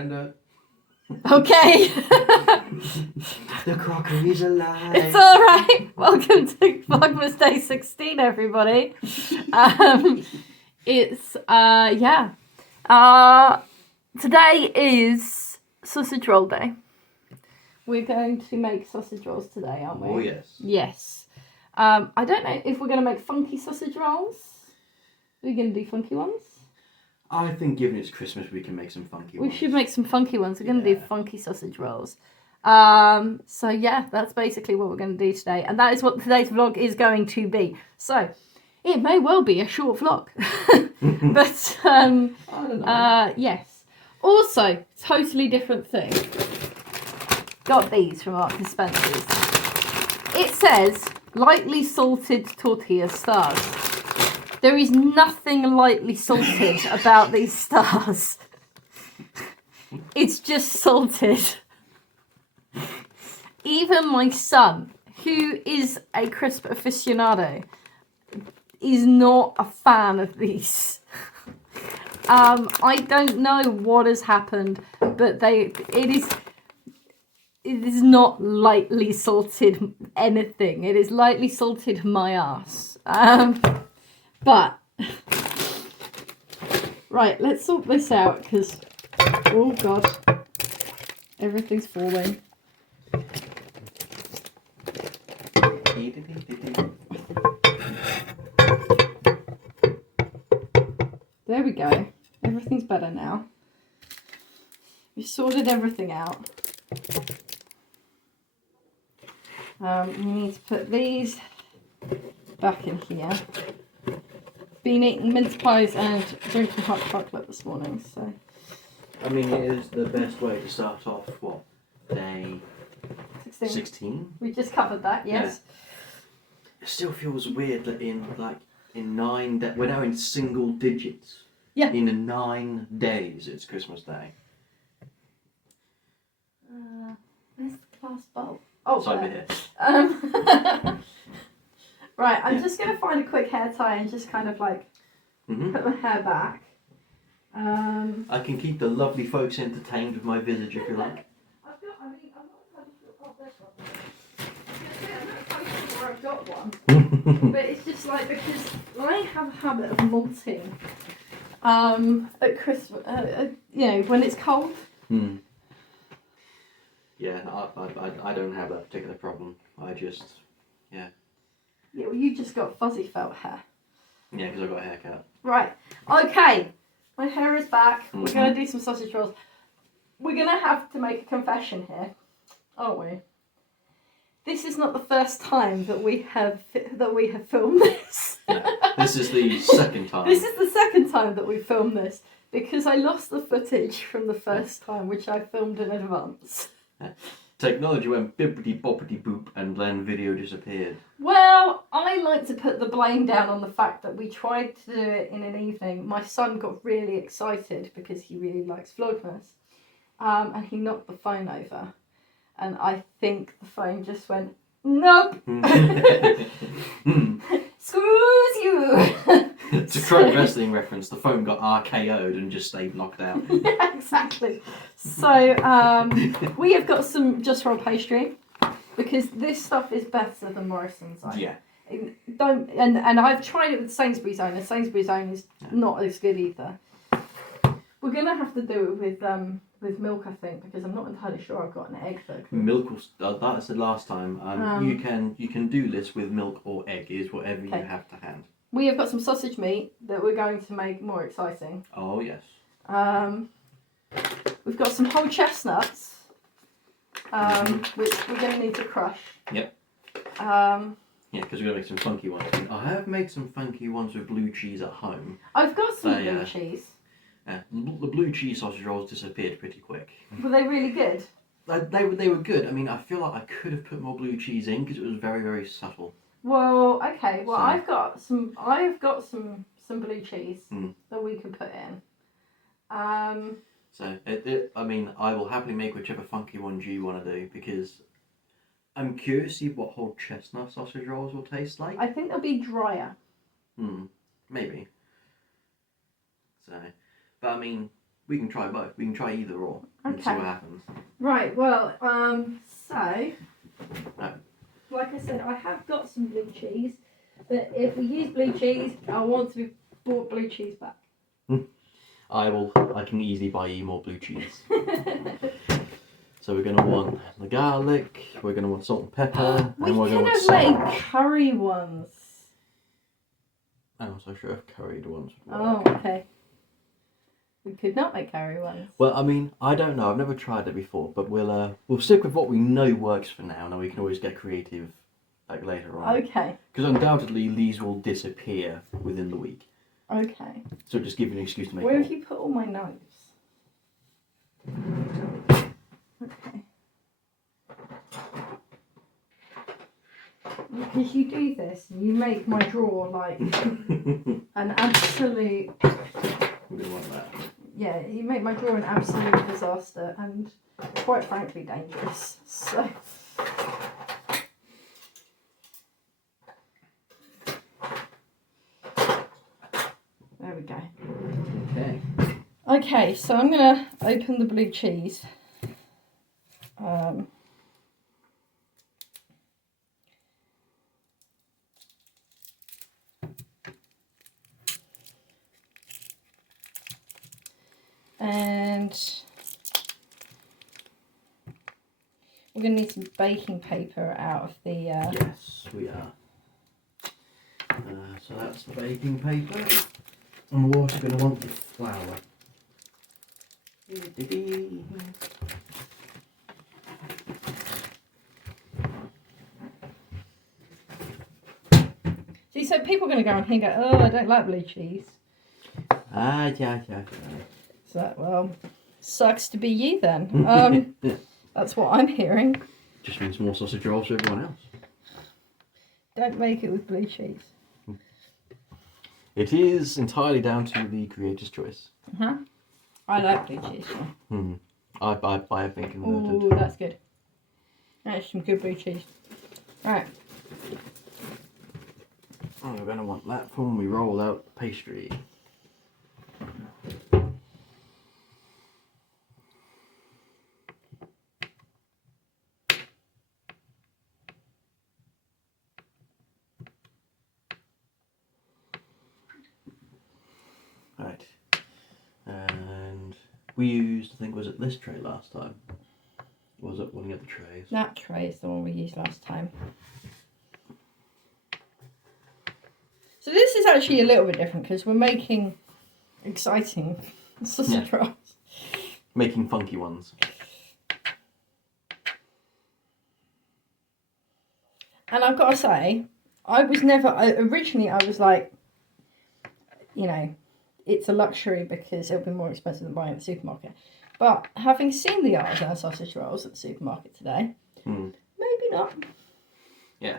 Kinda. Okay. The crockery's alive. It's alright. Welcome to Vlogmas Day 16, everybody. Today is sausage roll day. We're going to make sausage rolls today, aren't we? Oh, yes. Yes. I don't know if we're going to make funky sausage rolls. We're going to do funky ones. I think given it's Christmas, we can make some funky ones. We should make some funky ones. We're going to do funky sausage rolls. So yeah, that's basically what we're going to do today. And that is what today's vlog is going to be. So, it may well be a short vlog. But, I don't know. yes. Also, totally different thing. Got these from Marks and Spencer's. It says, lightly salted tortilla stars. There is nothing lightly salted about these stars. It's just salted. Even my son, who is a crisp aficionado, is not a fan of these. I don't know what has happened, but it is not lightly salted anything. It is lightly salted my ass. But, right, let's sort this out, because, oh god, everything's falling. There we go. Everything's better now. We've sorted everything out. We need to put these back in here. Been eating mince pies and drinking hot chocolate this morning, so. I mean, it is the best way to start off, what, day 16? We just covered that, yes. Yeah. It still feels weird that in 9 days, we're now in single digits. Yeah. In 9 days, it's Christmas Day. Where's the glass bulb? Oh, it's over there. here. Right, I'm just going to find a quick hair tie and just kind of like put my hair back. I can keep the lovely folks entertained with my visage if you like. I'm not entirely sure I've got one. But it's just like, because I have a habit of malting at Christmas, when it's cold. Yeah, I don't have that particular problem. I just, yeah. Yeah, well, you just got fuzzy felt hair. Yeah, because I got a haircut. Right. Okay. My hair is back. We're going to do some sausage rolls. We're going to have to make a confession here, aren't we? This is not the first time that we have filmed this. No, this is the second time. This is the second time that we filmed this, because I lost the footage from the first time, which I filmed in advance. Technology went bippity boppity boop and then video disappeared. Well, I like to put the blame down on the fact that we tried to do it in an evening. My son got really excited because he really likes Vlogmas, and he knocked the phone over. And I think the phone just went, nope! Screws you! To quote wrestling reference, the phone got RKO'd and just stayed knocked out. Yeah, exactly. So, we have got some Just Roll pastry, because this stuff is better than Morrison's own. Yeah. And I've tried it with Sainsbury's own, and Sainsbury's own is not as good either. We're going to have to do it with milk, I think, because I'm not entirely sure I've got an egg though. Milk, that I said last time. You can do this with milk or egg, is whatever you have to hand. We have got some sausage meat that we're going to make more exciting. Oh yes. We've got some whole chestnuts, which we're going to need to crush. Yep. Yeah, because we're going to make some funky ones. I have made some funky ones with blue cheese at home. I've got some blue cheese. The blue cheese sausage rolls disappeared pretty quick. Were they really good? They were good. I mean, I feel like I could have put more blue cheese in because it was very, very subtle. Well, okay. Well, I've got some blue cheese that we can put in. So I mean, I will happily make whichever funky ones you want to do, because I'm curious to see what whole chestnut sausage rolls will taste like. I think they'll be drier. Maybe. So, but I mean, we can try both. We can try either or and see Okay. what happens. Right, well, so, No. like I said, I have got some blue cheese, but if we use blue cheese, I want to be bought blue cheese back. I can easily buy you more blue cheese. So we're gonna want the garlic, we're gonna want salt and pepper, We and we're could gonna have want made curry ones. I'm not so sure if curried ones would Oh, work. okay. We could not make curry ones. Well, I mean, I don't know. I've never tried it before, but we'll stick with what we know works for now, and then we can always get creative like later on. Okay, Because undoubtedly these will disappear within the week. okay. So just give you an excuse to make Where more. have you put all my knives? Okay. Because you do this, and you make my drawer like an absolute, We don't want that. yeah, you make my drawer an absolute disaster and quite frankly dangerous. So. There we go. Okay. Okay, so I'm going to open the blue cheese. And we're going to need some baking paper out of the... Yes, we are. So that's the baking paper. And we're also going to want the flour. See, so people are going to go on here and go, oh, I don't like blue cheese. Yeah. So, well, sucks to be you then. That's what I'm hearing. Just means more sausage rolls for everyone else. Don't make it with blue cheese. It is entirely down to the creator's choice. Uh-huh. I like blue cheese. I have been converted. Ooh, that's good. That's some good blue cheese. Right. And we're going to want that for when we roll out the pastry. Right. And we used, I think, was it this tray last time? Or was it one of the other trays? That tray is the one we used last time. So this is actually a little bit different because we're making exciting sausage rolls. Making funky ones. And I've got to say, originally I was like, you know, it's a luxury because it'll be more expensive than buying at the supermarket. But having seen the artisan sausage rolls at the supermarket today, maybe not. Yeah.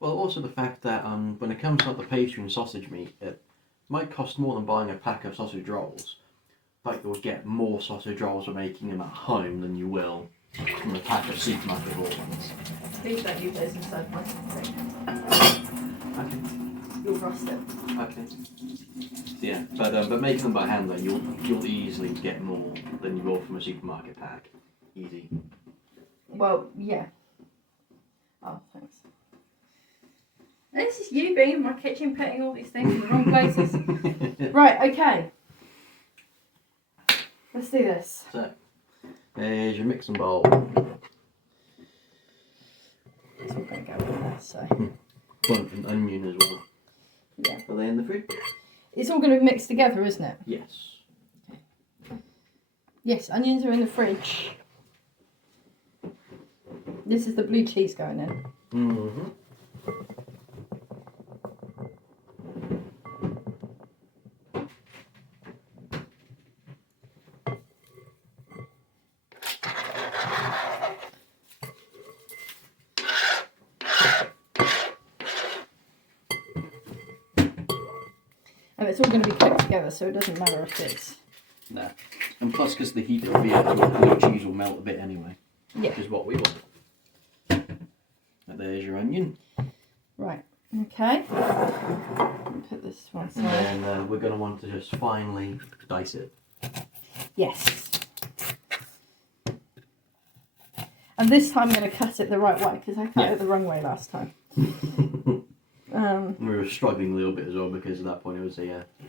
Well, also the fact that when it comes to the pastry and sausage meat, it might cost more than buying a pack of sausage rolls. In fact, you'll get more sausage rolls for making them at home than you will from a pack of supermarket raw ones. Please don't leave those inside my thing. Okay. You'll rust it. Okay. So yeah, but making them by hand though, you'll easily get more than you will from a supermarket pack. Easy. Well, yeah. Oh, thanks. This is you being in my kitchen putting all these things in the wrong places. Right, okay. Let's do this. So, there's your mixing bowl. It's all going to go in there, so. Want an onion as well. Yeah. Are they in the fridge? It's all going to mix together, isn't it? Yes. Yes, onions are in the fridge. This is the blue cheese going in. Mm-hmm. And it's all going to be cooked together, so it doesn't matter if it's... No. And plus, because the heat of the blue cheese will melt a bit anyway. Yeah. Which is what we want. And there's your onion. Right, okay. Put this one And aside. then we're going to want to just finely dice it. Yes. And this time I'm going to cut it the right way because I cut it the wrong way last time. We were struggling a little bit as well because at that point it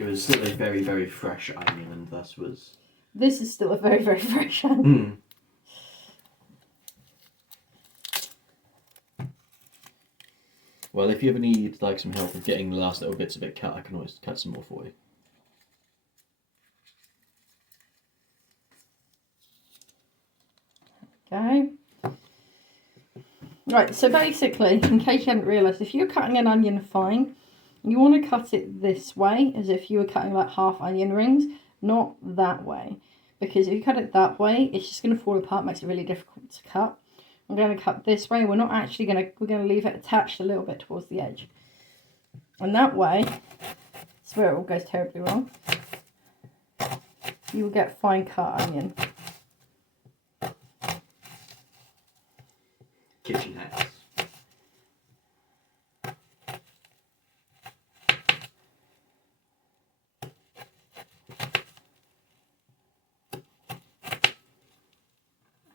was still a very, very fresh onion, and thus was. This is still a very, very fresh onion. Well, if you ever need like some help with getting the last little bits of it cut, I can always cut some more for you. Okay. Right, so basically, in case you hadn't realised, if you're cutting an onion fine, you want to cut it this way, as if you were cutting like half onion rings, not that way. Because if you cut it that way, it's just going to fall apart, makes it really difficult to cut. I'm going to cut this way. We're not actually going to, we're going to leave it attached a little bit towards the edge. And that way, that's where it all goes terribly wrong. You will get fine cut onion. Kitchen hacks.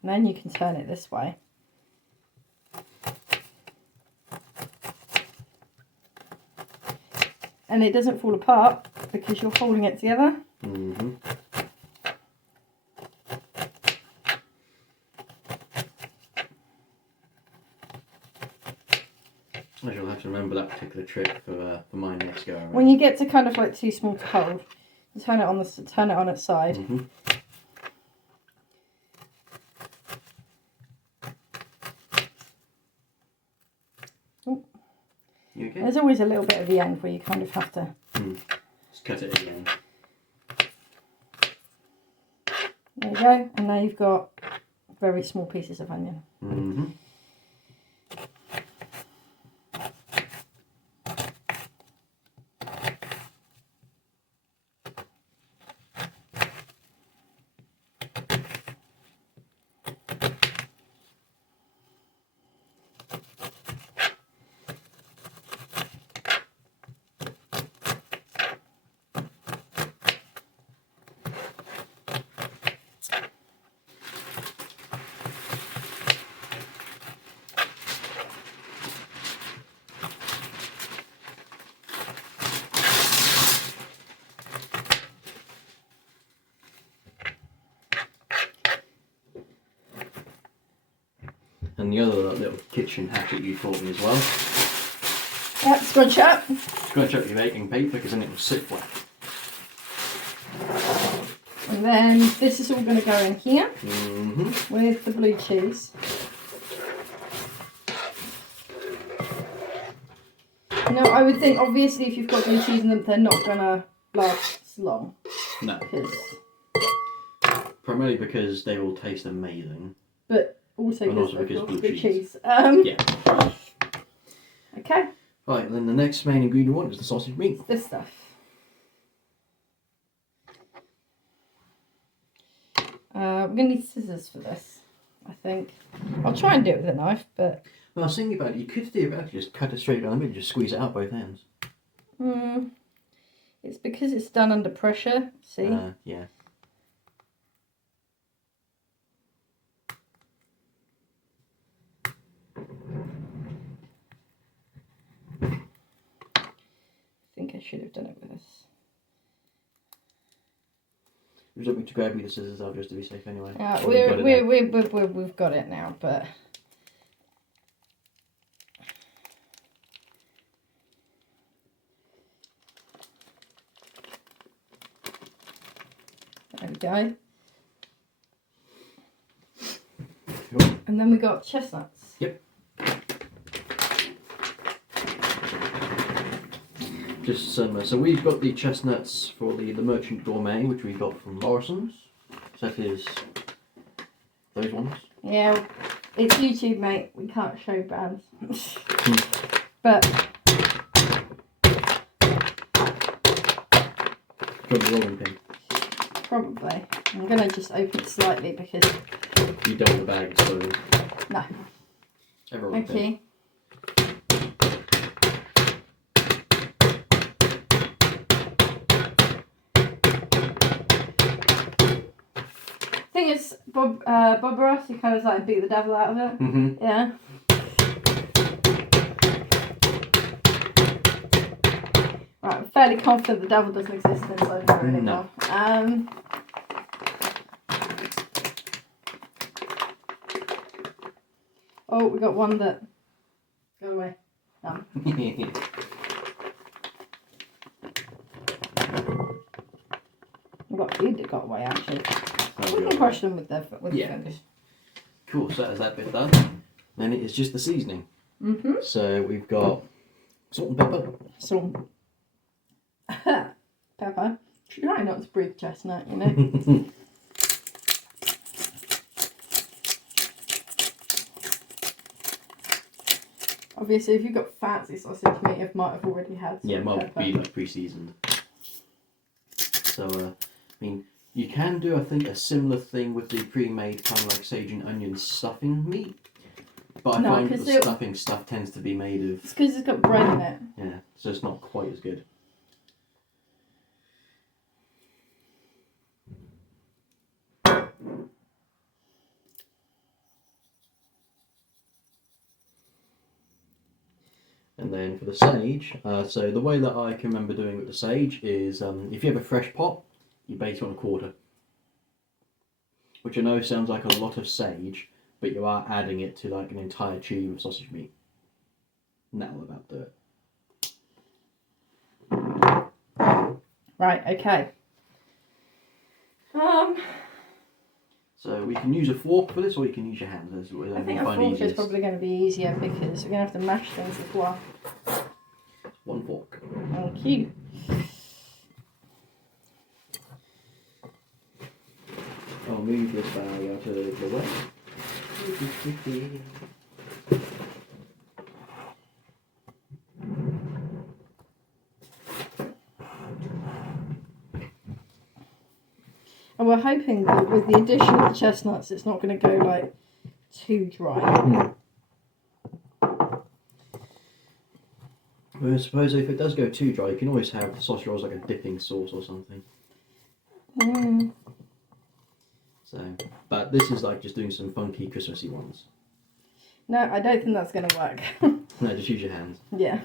And then you can turn it this way. And it doesn't fall apart because you're holding it together. Mm-hmm. I shall have to remember that particular trick for mine next go around. When you get to kind of like too small to hold, you turn it on its side. Mm-hmm. You okay? There's always a little bit at the end where you kind of have to. Just cut it again. There you go, and now you've got very small pieces of onion. Mm-hmm. And the other little kitchen hack that you taught me as well. Yep, scrunch up. Scrunch up your baking paper because then it will sit flat. And then this is all going to go in here Mm-hmm. with the blue cheese. Now, I would think, obviously, if you've got blue cheese in them, they're not going to last long. No. Because, primarily because they will taste amazing. but also And also because because blue blue cheese. Yeah. Okay. Right, and then the next main ingredient one is the sausage meat. This stuff. We're going to need scissors for this, I think. I'll try and do it with a knife, but... Well, I was thinking about it, you could theoretically just cut it straight down the middle, just squeeze it out both ends. It's because it's done under pressure, see? Yeah. I think I should have done it with this. Would you like me to grab you the scissors out just to be safe anyway? We've got it now, but... There we go. Cool. And then we got chestnuts. Yep. Just some, so we've got the chestnuts for the Merchant Gourmet, which we got from Morrison's. So that is those ones. Yeah, it's YouTube, mate. We can't show brands. But... Got the rolling pin. Probably. I'm going to just open it slightly because... You don't want the bag exploding. No. Everyone Okay. this Bob Ross? You kind of like beat the devil out of it. Mm-hmm. Yeah. Right, I'm fairly confident the devil doesn't exist inside there anymore. No. Oh, we got one that. Go away. We've got a few that got away actually. We can crush them with the fingers. Cool, so as that bit done, then it is just the seasoning. Mm-hmm. So we've got salt and pepper. Salt. Pepper. Try not to breathe chestnut, you know. Obviously, if you've got fancy sausage meat, it might have already had some might be like pre-seasoned. So, I mean, you can do, I think, a similar thing with the pre-made kind of like sage and onion stuffing meat. But I find that the stuffing stuff tends to be made of... It's because it's got bread in it. Yeah, so it's not quite as good. And then for the sage, so the way that I can remember doing with the sage is if you have a fresh pot, you bake it on a quarter. Which I know sounds like a lot of sage, but you are adding it to like an entire tube of sausage meat. And that'll about do it. Right, okay. So we can use a fork for this, or you can use your hands. I think a fork is probably going to be easier because we're going to have to mash things as well. One fork. Thank you. I'll move this bag out of the way. And we're hoping that with the addition of the chestnuts, it's not going to go like too dry. Well, I suppose if it does go too dry, you can always have the sausage rolls like a dipping sauce or something. So, but this is like just doing some funky Christmassy ones. No, I don't think that's going to work. No, just use your hands. Yeah.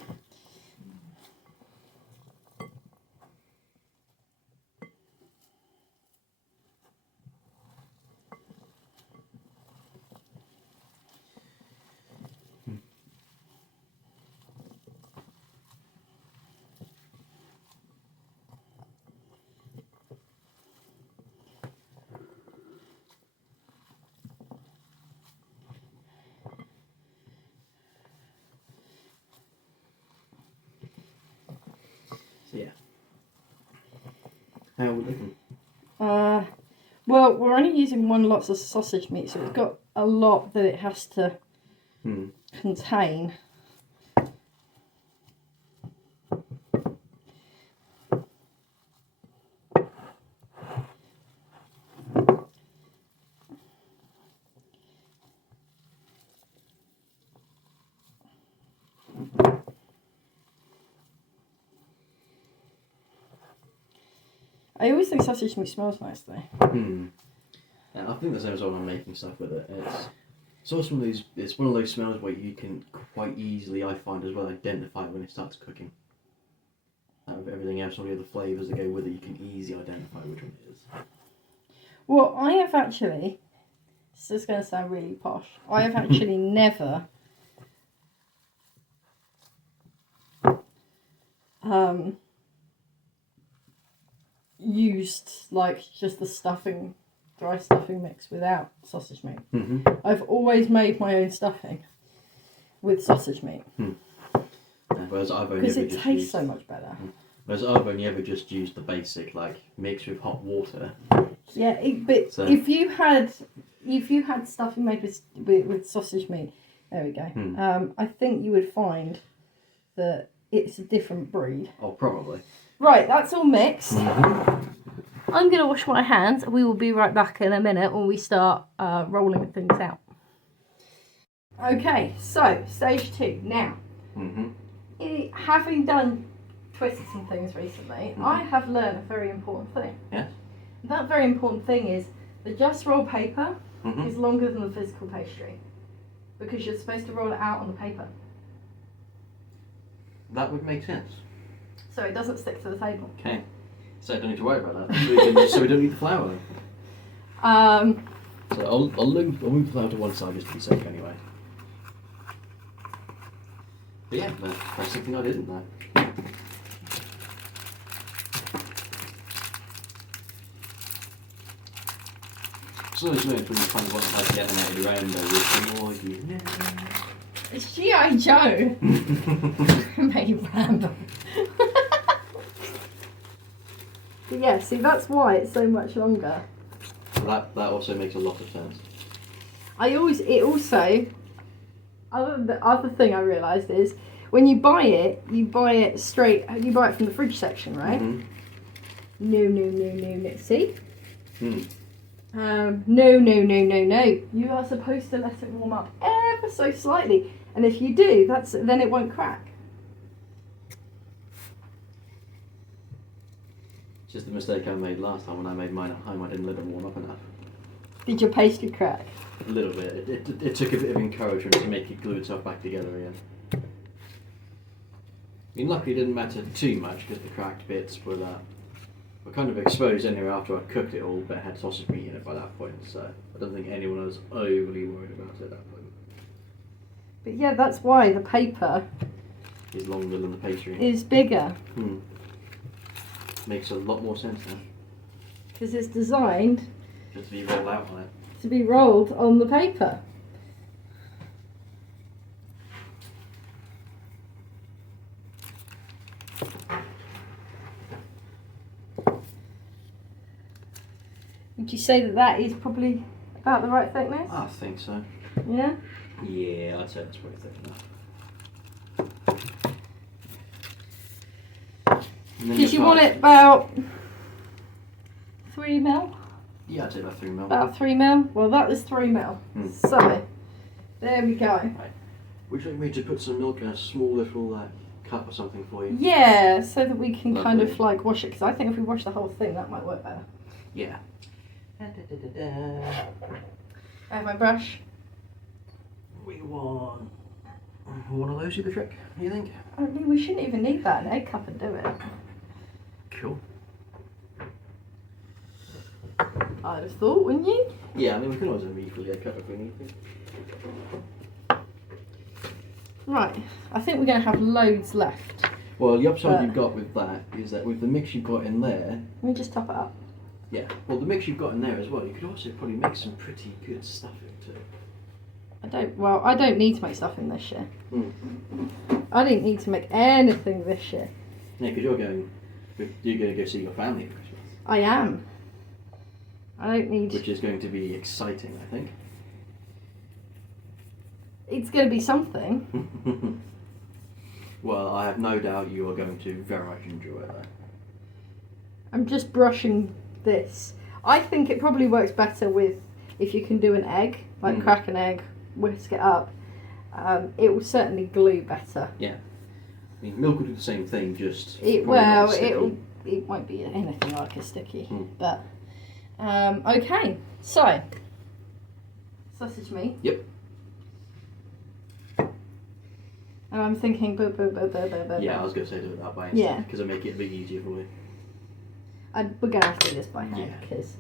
So yeah. How are we looking? Well, we're only using one lot of sausage meat, so it's got a lot that it has to contain. I always think sausage meat smells nice though. Yeah, I think the same as when I'm making stuff with it. It's also one of those. It's one of those smells where you can quite easily, I find as well, identify when it starts cooking. With everything else, all the other flavours that go with it, you can easily identify which one it is. Well, I have actually. This is going to sound really posh. I have actually never. Used like just the stuffing, dry stuffing mix without sausage meat. I've always made my own stuffing with sausage meat because it tastes so much better. Whereas I've only ever just used the basic like mix with hot water. Yeah, but so, if you had stuffing made with sausage meat, there we go. I think you would find that it's a different breed. Oh, probably. Right, that's all mixed. I'm going to wash my hands. We will be right back in a minute when we start rolling things out. Okay, so stage 2. Now, having done twists and things recently, I have learned a very important thing. Yes. That very important thing is The just roll paper Mhm. is longer than the physical pastry because you're supposed to roll it out on the paper, That would make sense. so it doesn't stick to the table. Okay. So I don't need to worry about that. So we don't need the flour then. So I'll move the flour to one side just to be safe anyway. But yeah, that's something I didn't know. So it's when you find what like the animated rainbow with no idea. It's G.I. Joe. Made random. But yeah, see, that's why it's so much longer. That also makes a lot of sense. The other thing I realised is when you buy it straight. You buy it from the fridge section, right? Mm-hmm. No. See? Hmm. No. You are supposed to let it warm up ever so slightly, and if you do, then it won't crack. Just the mistake I made last time when I made mine at home. I didn't let them warm up enough. Did your pastry crack? A little bit. It took a bit of encouragement to make it glue itself back together again. I mean, luckily it didn't matter too much because the cracked bits were kind of exposed anyway after I cooked it all, but it had sausage meat in it by that point, so I don't think anyone was overly worried about it at that point. But yeah, that's why the paper It's longer than the pastry. is bigger. Makes a lot more sense now. Because it's designed Just to be rolled out on it. to be rolled on the paper. Would you say that is probably about the right thickness? I think so. Yeah? Yeah, I'd say that's pretty thick enough. Because you want it about 3 mil? Yeah, I'd say about 3 mil. About 3 mil? Well, that was 3 mil. So, there we go. Right. Would you like me to put some milk in a small little cup or something for you? Yeah, so that we can kind of Lovely. like wash it. Because I think if we wash the whole thing, that might work better. Yeah. I have my brush. We want one of those do the trick, you think? I mean, we shouldn't even need that. An egg cup would do it. Cool. I'd have thought, wouldn't you? Yeah, I mean we can always refill the egg cup if we need to. Right. I think we're going to have loads left. Well, the upside you've got with that is that with the mix you've got in there. Let me just top it up. Yeah. Well, the mix you've got in there as well, you could also probably make some pretty good stuff into it. I don't need to make stuffing this year. I didn't need to make anything this year. Yeah, because you're going to go see your family for Christmas. I am. I don't need... Which is going to be exciting, I think. It's going to be something. Well, I have no doubt you are going to very much enjoy it, though. I'm just brushing this. I think it probably works better with if you can do an egg, like crack an egg, whisk it up. It will certainly glue better. Yeah. I mean, milk will do the same thing, just It won't be anything like as sticky. But okay, so sausage meat. Yep. And I'm thinking, Yeah, I was going to say do it that way instead, because it'll make it a bit easier for you. We're going to have to do this by hand, because...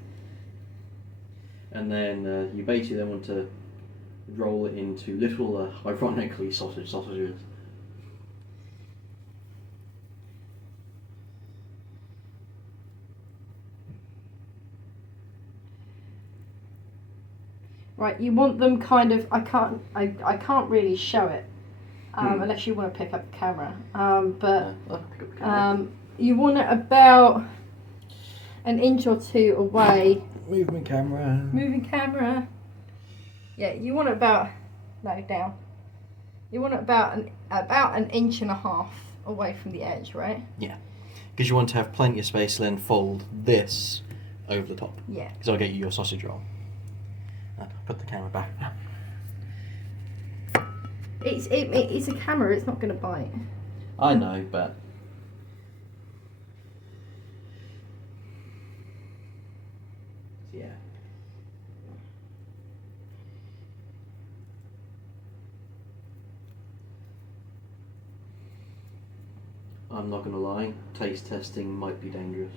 And then you basically then want to roll it into little, ironically, sausages. Right, you want them kind of... I can't really show it, unless you want to pick up the camera. I'll pick up the camera. You want it about an inch or two away. Moving camera. Moving camera. Yeah, you want it about... No, down. You want it about an inch and a half away from the edge, right? Yeah. Because you want to have plenty of space to then fold this over the top. Yeah. Because I'll get you your sausage roll. I'll put the camera back. It's a camera, it's not going to bite. I know, but... Yeah. I'm not going to lie, taste testing might be dangerous.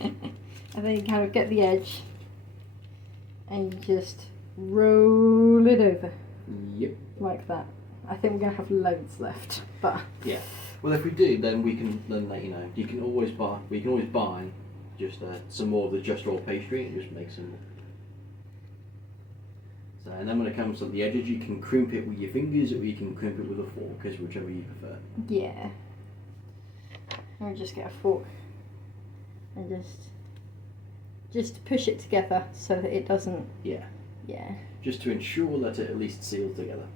And then you kind of get the edge and you just roll it over. Yep. Like that. I think we're going to have loads left, but... Yeah. Well, if we do, then we can then let you know. We can always buy just some more of the Just Roll pastry and just make some more. So, and then when it comes to the edges, you can crimp it with your fingers or you can crimp it with a fork, whichever you prefer. Yeah. And we just get a fork and just push it together so that it doesn't... Yeah. Yeah. Just to ensure that it at least seals together.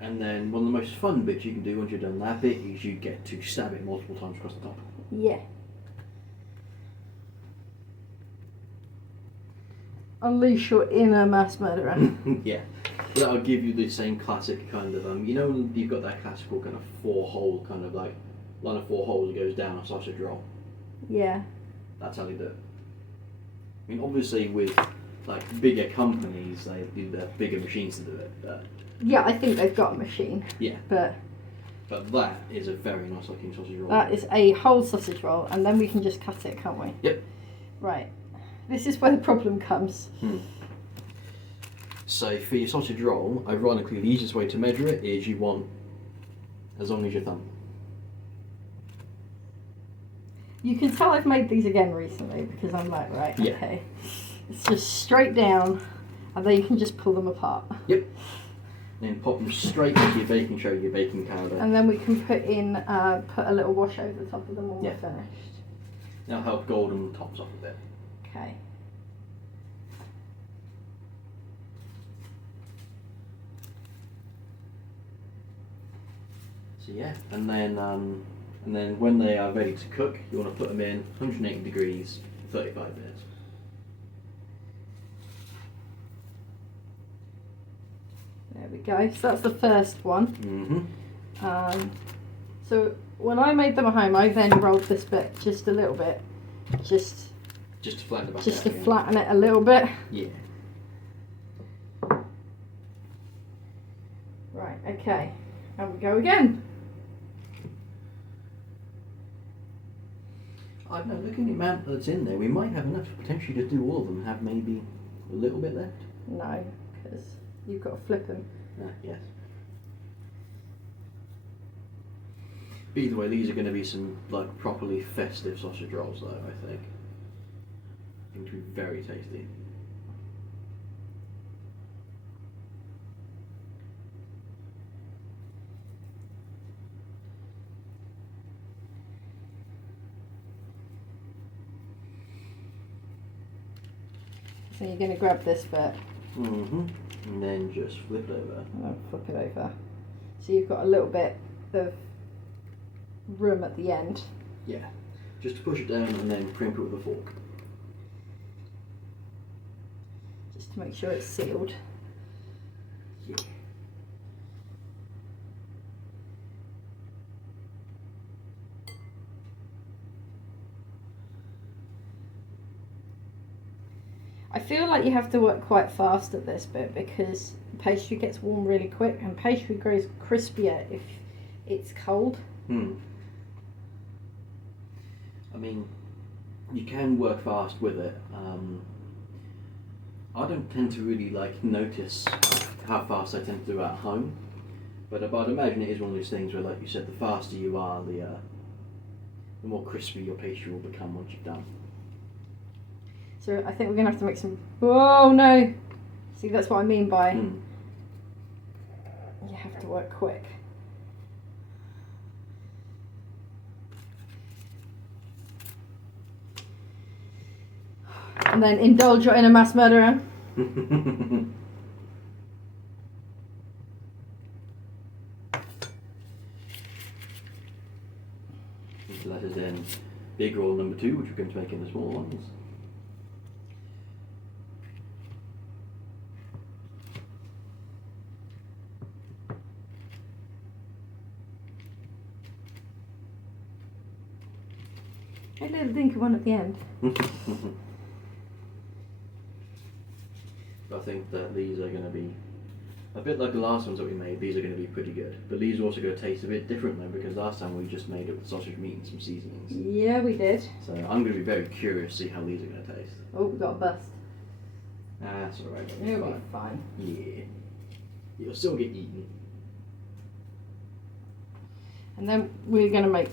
And then one of the most fun bits you can do once you've done that bit is you get to stab it multiple times across the top. Yeah. Unleash your inner mass murderer. Yeah. That'll give you the same classic kind of, you know, you've got that classical kind of 4-hole kind of like line of 4 holes that goes down a sausage roll. Yeah. That's how they do it. I mean, obviously with like bigger companies, they do their bigger machines to do it. But yeah, I think they've got a machine. Yeah. But that is a very nice looking sausage roll. that is a whole sausage roll, and then we can just cut it, can't we? Yep. Right. This is where the problem comes. So for your sausage roll, ironically, the easiest way to measure it is you want as long as your thumb. You can tell I've made these again recently because I'm like, right, Yeah. okay. It's just straight down, and then you can just pull them apart. Yep. Then pop them straight into your baking tray, your baking powder. And then we can put a little wash over the top of them when we're finished. That'll help golden the tops off a bit. Okay. So yeah, and then when they are ready to cook, you want to put them in 180 degrees, 35 minutes. There we go. So that's the first one. Mm-hmm. So when I made them at home, I then rolled this bit just a little bit, just to flatten it back just out to again. flatten it a little bit. Yeah. Right. Okay. And we go again. I don't know, looking at the amount that's in there, we might have enough potentially to do all of them and have maybe a little bit left. No, because you've got to flip them. Yes. But either way, these are going to be some like properly festive sausage rolls though, I think. Going to be very tasty. So you're going to grab this bit. Mm-hmm. And then just flip it over. And then flip it over. So you've got a little bit of room at the end. Yeah. Just to push it down and then crimp it with a fork. Just to make sure it's sealed. Yeah. I feel like you have to work quite fast at this bit because pastry gets warm really quick and pastry grows crispier if it's cold. I mean, you can work fast with it. I don't tend to really like notice how fast I tend to do it at home, but I'd imagine it is one of those things where, like you said, the faster you are, the more crispy your pastry will become once you've done. So I think we're going to have to make some... Whoa, no! See, that's what I mean by... You have to work quick. And then indulge your inner mass murderer. So that is then big roll number 2, which we're going to make in the small ones. I didn't think of one at the end. I think that these are going to be A bit like the last ones that we made, these are going to be pretty good. But these are also going to taste a bit different though, because last time we just made it with sausage meat and some seasonings. Yeah, we did. So I'm going to be very curious to see how these are going to taste. Oh, we got a bust. That's alright. It'll be fine. Yeah. You'll still get eaten. And then we're going to make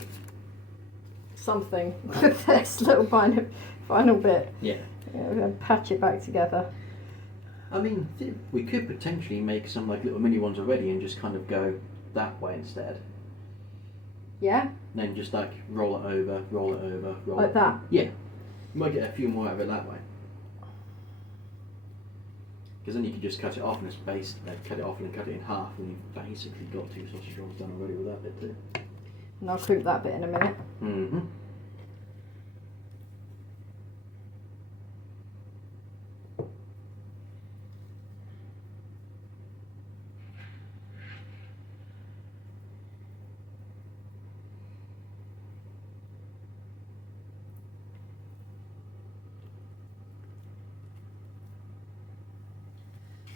something with this little final bit. Yeah. We're going to patch it back together. I mean, we could potentially make some like little mini ones already and just kind of go that way instead. Yeah? And then just like roll it over, roll it over, roll Like it. that? Yeah. You might get a few more out of it that way. Because then you could just cut it off and cut it off and then cut it in half, and you've basically got 2 sausage rolls done already with that bit too. And I'll crimp that bit in a minute. Mm-hmm.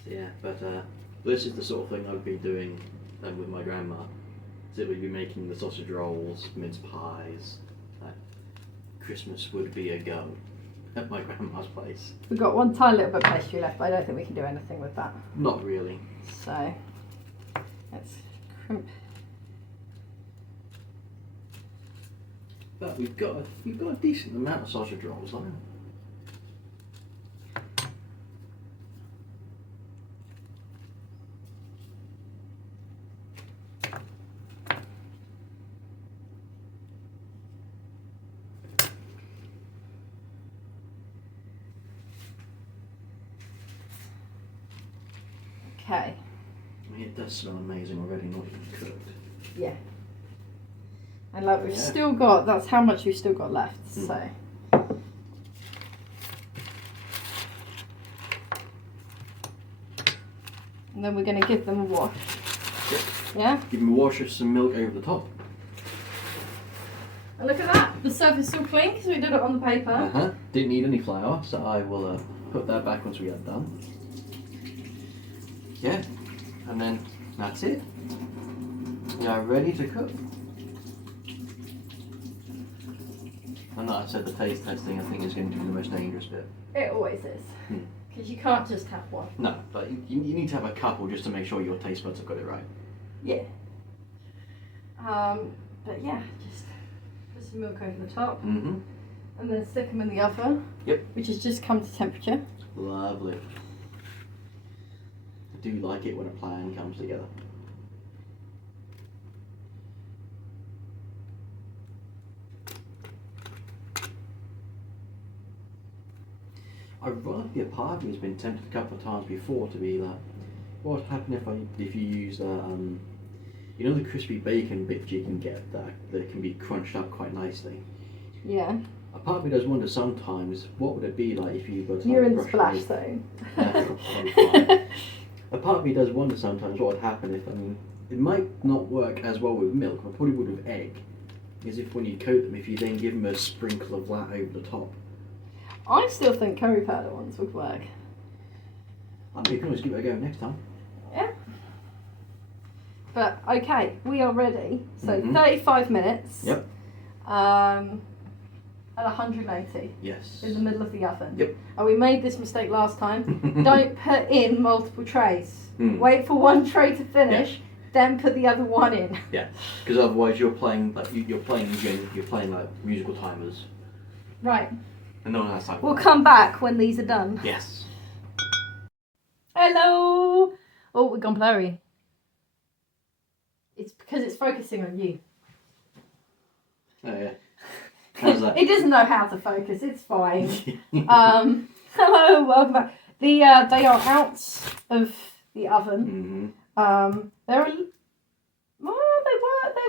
Yeah, but this is the sort of thing I'd be doing with my grandma. So we'd be making the sausage rolls, mince pies. Christmas would be a go at my grandma's place. We've got one tiny little bit of pastry left, but I don't think we can do anything with that. Not really. So, let's crimp. But we've got a decent amount of sausage rolls now. Okay. I mean, it does smell amazing already, not even cooked. Yeah. And like we've Yeah. still got, that's how much we've still got left, so. And then we're going to give them a wash. Yep. Yeah? Give them a wash of some milk over the top. And look at that, the surface is still clean because we did it on the paper. Didn't need any flour, so I will put that back once we get done. Yeah, and then that's it. We are ready to cook. And like I said, the taste testing I think is going to be the most dangerous bit. It always is. Because you can't just have one. No, but you need to have a couple just to make sure your taste buds have got it right. Yeah. But yeah, just put some milk over the top. Mm-hmm. And then stick them in the oven. Yep. Which has just come to temperature. Lovely. I do like it when a plan comes together. Ironically, a part of me has been tempted a couple of times before to be like, what would happen if you use you know the crispy bacon bits you can get that can be crunched up quite nicely. Yeah. A part of me does wonder sometimes what would it be like if you were to You're in the brush splash it. zone. A part of me does wonder sometimes what would happen if, I mean, it might not work as well with milk, but probably would with egg. Is if when you coat them, if you then give them a sprinkle of that over the top. I still think curry powder ones would work. I mean, you can always give it a go next time. Yeah. But okay, we are ready. So Mhm. 35 minutes. Yep. At 180 Yes. in the middle of the oven. Yep. And we made this mistake last time. Don't put in multiple trays. Mm. Wait for one tray to finish, then put the other one in. Yeah, because otherwise you're playing like you're playing like musical timers, Right. and no one has time. We'll come back when these are done. Yes. Hello. Oh, we've gone blurry. It's because it's focusing on you. Oh yeah. How's that? It doesn't know how to focus. It's fine. Hello, welcome back. They are out of the oven. Mm-hmm. They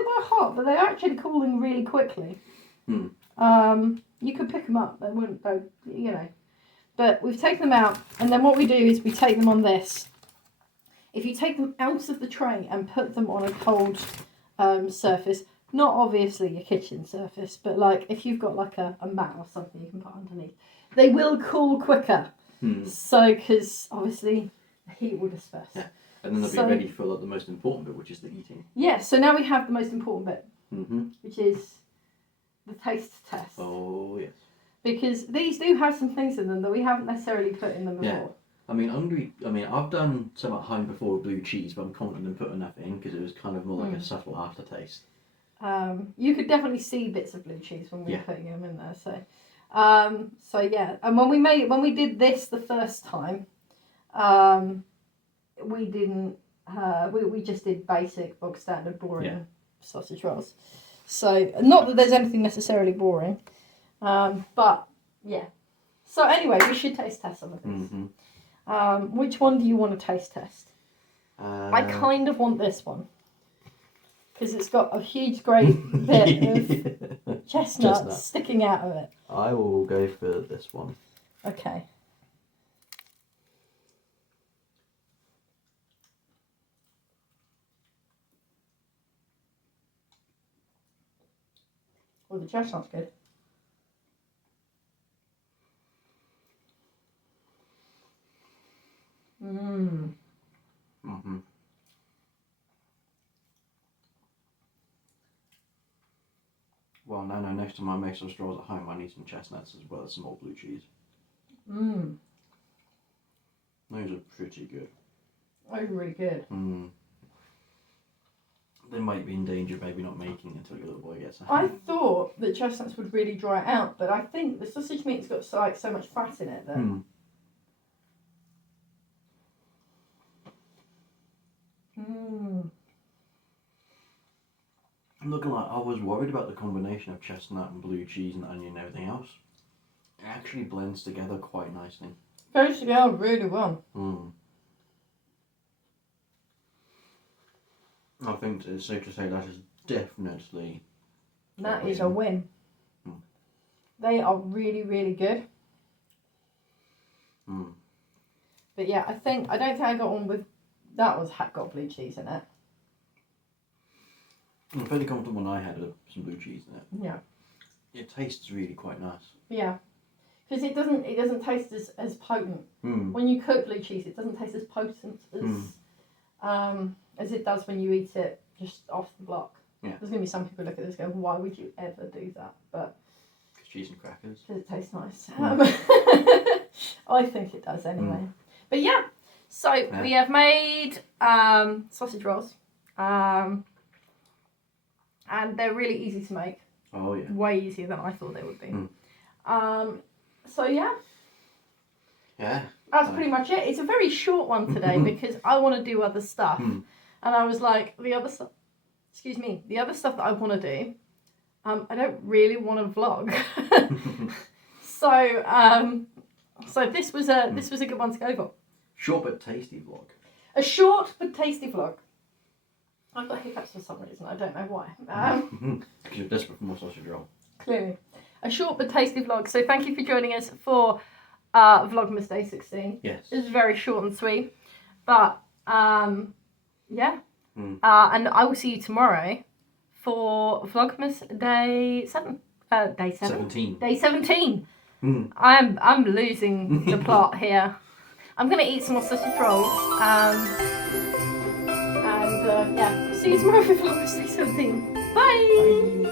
were hot, but they're actually cooling really quickly. You could pick them up. They wouldn't go, you know. But we've taken them out, and then what we do is we take them on this. If you take them out of the tray and put them on a cold surface, not obviously your kitchen surface, but like if you've got like a mat or something you can put underneath, they will cool quicker. So, because obviously the heat will disperse. Yeah. And then they'll be ready for like, the most important bit, which is the eating. Yeah, so now we have the most important bit, Mm-hmm. which is the taste test. Oh, yes. Because these do have some things in them that we haven't necessarily put in them before. Yeah. I've done some at home before with blue cheese, but I'm confident in putting that in because it was kind of more like a subtle aftertaste. You could definitely see bits of blue cheese when we were putting them in there. So yeah, and when we did this the first time, we didn't. We just did basic, bog standard, boring sausage rolls. So not that there's anything necessarily boring, but yeah. So anyway, we should taste test some of these. Mm-hmm. Which one do you want to taste test? I kind of want this one because it's got a huge, great bit of chestnut sticking out of it. I will go for this one. Okay. Well, the chestnut's good. Mm-hmm. Well, no, next time I make some straws at home, I need some chestnuts as well as some more blue cheese. Those are pretty good. Those are really good. They might be in danger of maybe not making it until your little boy gets I thought that chestnuts would really dry it out, but I think the sausage meat's got so much fat in it that... I'm looking like I was worried about the combination of chestnut and blue cheese and onion and everything else. It actually blends together quite nicely. Goes together really well. I think it's safe to say that is definitely That is a win. They are really, really good. But yeah, I don't think I got on with that was got blue cheese in it. I'm fairly confident when I had some blue cheese in it. Yeah. It tastes really quite nice. Yeah. Because it doesn't taste as potent. When you cook blue cheese, it doesn't taste as potent as it does when you eat it just off the block. Yeah. There's going to be some people look at this and go, why would you ever do that? But cheese and crackers. Because it tastes nice. I think it does anyway. But yeah, so we have made sausage rolls. And they're really easy to make. Oh yeah. Way easier than I thought they would be. So yeah. Yeah. That's pretty much it. It's a very short one today because I want to do other stuff. And I was like, the other stuff that I want to do, I don't really want to vlog. So this was a good one to go for. Short but tasty vlog. A short but tasty vlog. I've got hiccups for some reason. I don't know why. Because you're desperate for more sausage roll. Clearly. A short but tasty vlog. So thank you for joining us for Vlogmas Day 16. Yes. It was very short and sweet. But, yeah. And I will see you tomorrow for Vlogmas Day 7. Day 7? 17. Day 17. I'm losing the plot here. I'm going to eat some more sausage rolls. Yeah, see you tomorrow for Vlogmas Day 17. Bye!